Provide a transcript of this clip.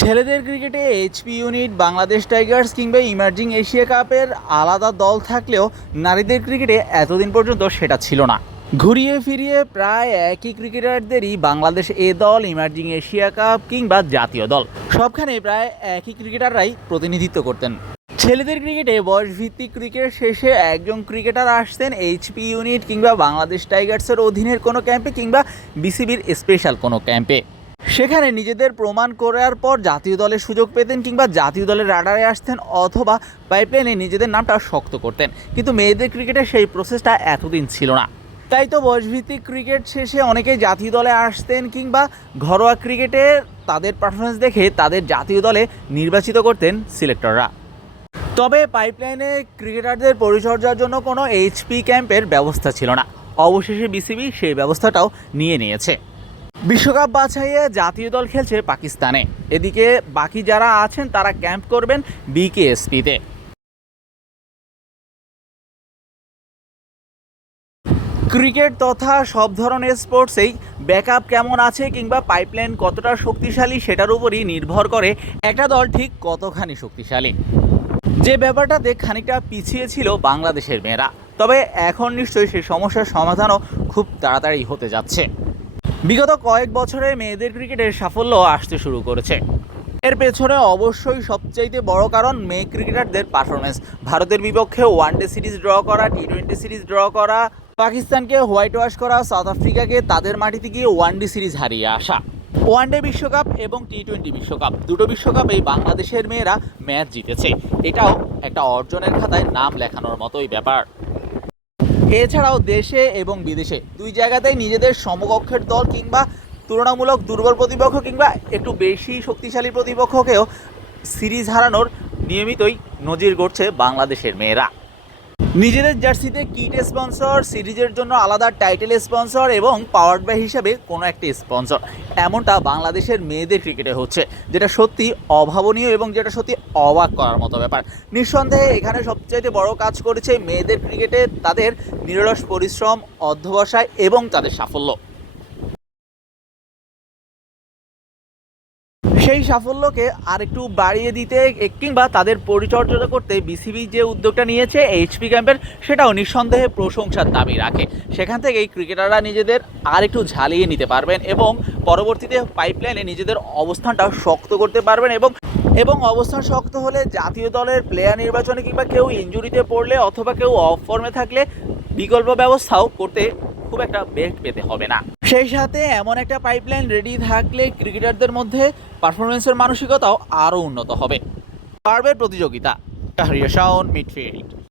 ছেলেদের ক্রিকেটে HP unit, Bangladesh Tigers কিংবা ইমার্জিং এশিয়া কাপের আলাদা দল থাকলেও নারীদের ক্রিকেটে এতদিন পর্যন্ত সেটা ছিল না। ঘুরিয়ে ফিরিয়ে প্রায় একই ক্রিকেটারদেরই বাংলাদেশ এ দল, ইমার্জিং এশিয়া কাপ কিংবা জাতীয় দল, সবখানে প্রায় একই ক্রিকেটাররাই প্রতিনিধিত্ব করতেন। ছেলেদের ক্রিকেটে বয়সভিত্তিক ক্রিকেট শেষে একজন ক্রিকেটার আসতেন এইচপি ইউনিট কিংবা বাংলাদেশ টাইগার্সের অধীনের কোনো ক্যাম্পে কিংবা বিসিবির স্পেশাল কোনো ক্যাম্পে। সেখানে নিজেদের প্রমাণ করার পর জাতীয় দলের সুযোগ পেতেন কিংবা জাতীয় দলের রাডারে আসতেন অথবা পাইপলাইনে নিজেদের নামটা শক্ত করতেন। কিন্তু মেয়েদের ক্রিকেটে সেই প্রসেসটা এতদিন ছিল না। তাই তো বয়সভিত্তিক ক্রিকেট শেষে অনেকেই জাতীয় দলে আসতেন কিংবা ঘরোয়া ক্রিকেটে তাদের পারফরমেন্স দেখে তাদের জাতীয় দলে নির্বাচিত করতেন সিলেক্টররা তবে পাইপলাইনে ক্রিকেটারদের পরিচর্যার জন্য কোনো এইচপি ক্যাম্পের ব্যবস্থা ছিল না। অবশেষে বিসিবি সেই ব্যবস্থাটাও নিয়ে নিয়েছে। বিশ্বকাপ বাছাইয়ে জাতীয় দল খেলছে পাকিস্তানে। এদিকে বাকি যারা আছেন, তারা ক্যাম্প করবেন বিকেএসপিতে। ক্রিকেট তথা সব ধরনের স্পোর্টসেই ব্যাকআপ কেমন আছে কিংবা পাইপলাইন কতটা শক্তিশালী সেটার উপরই নির্ভর করে একটা দল ঠিক কতখানি শক্তিশালী। যে ব্যাপারটাতে খানিকটা পিছিয়ে ছিল বাংলাদেশের মেয়েরা। তবে এখন নিশ্চয়ই সেই সমস্যার সমাধানও খুব তাড়াতাড়ি হতে যাচ্ছে। বিগত কয়েক বছরে মেয়েদের ক্রিকেটের সাফল্য আসতে শুরু করেছে। এর পেছনে অবশ্যই সবচাইতে বড় কারণ মেয়ে ক্রিকেটারদের পারফরমেন্স ভারতের বিপক্ষে ওয়ানডে সিরিজ ড্র করা টি টোয়েন্টি সিরিজ ড্র করা, পাকিস্তানকে হোয়াইট ওয়াশ করা সাউথ আফ্রিকাকে তাদের মাটিতে গিয়ে ওয়ানডে সিরিজ হারিয়ে আসা। ওয়ানডে বিশ্বকাপ এবং টি টোয়েন্টি বিশ্বকাপ, দুটো বিশ্বকাপেই বাংলাদেশের মেয়েরা ম্যাচ জিতেছে। এটাও একটা অর্জনের খাতায় নাম লেখানোর মতোই ব্যাপার। এছাড়াও দেশে এবং বিদেশে। দুই জায়গাতেই নিজেদের সমকক্ষের দল কিংবা তুলনামূলক দুর্বল প্রতিপক্ষ কিংবা একটু বেশি শক্তিশালী প্রতিপক্ষকেও সিরিজ হারানোর নিয়মিতই নজির গড়ছে বাংলাদেশের মেয়েরা। নিজেদের জার্সিতে কিট স্পন্সর, সিরিজের জন্য আলাদা টাইটেল স্পন্সর এবং পাওয়ার বাই হিসাবে কোনো একটি স্পন্সর। এমনটা বাংলাদেশের মেয়েদের ক্রিকেটে হচ্ছে, যেটা সত্যি অভাবনীয় এবং যেটা সত্যি অবাক করার মতো ব্যাপার। নিঃসন্দেহে এখানে সবচাইতে বড় কাজ করেছে মেয়েদের ক্রিকেটে তাদের নিরলস পরিশ্রম, অধ্যবসায় এবং তাদের সাফল্য। সেই সাফল্যকে আরেকটু বাড়িয়ে দিতে, কিংবা তাদের পরিচর্যা করতে বিসিবি যে উদ্যোগটা নিয়েছে এইচপি ক্যাম্পের, সেটাও নিঃসন্দেহে প্রশংসার দাবি রাখে। সেখান থেকেই ক্রিকেটাররা নিজেদের আর একটু ঝালিয়ে নিতে পারবেন এবং পরবর্তীতে পাইপলাইনে নিজেদের অবস্থানটা শক্ত করতে পারবেন এবং এবং অবস্থান শক্ত হলে জাতীয় দলের প্লেয়ার নির্বাচনে কিংবা কেউ ইনজুরিতে পড়লে অথবা কেউ অফ ফর্মে থাকলে বিকল্প ব্যবস্থাও করতে খুব একটা বেগ পেতে হবে না। সেই সাথে এমন একটা পাইপলাইন রেডি থাকলে ক্রিকেটারদের মধ্যে পারফরমেন্সের মানসিকতাও আরও উন্নত হবে। পারবে প্রতিযোগিতা। শাওন মিডফিল্ড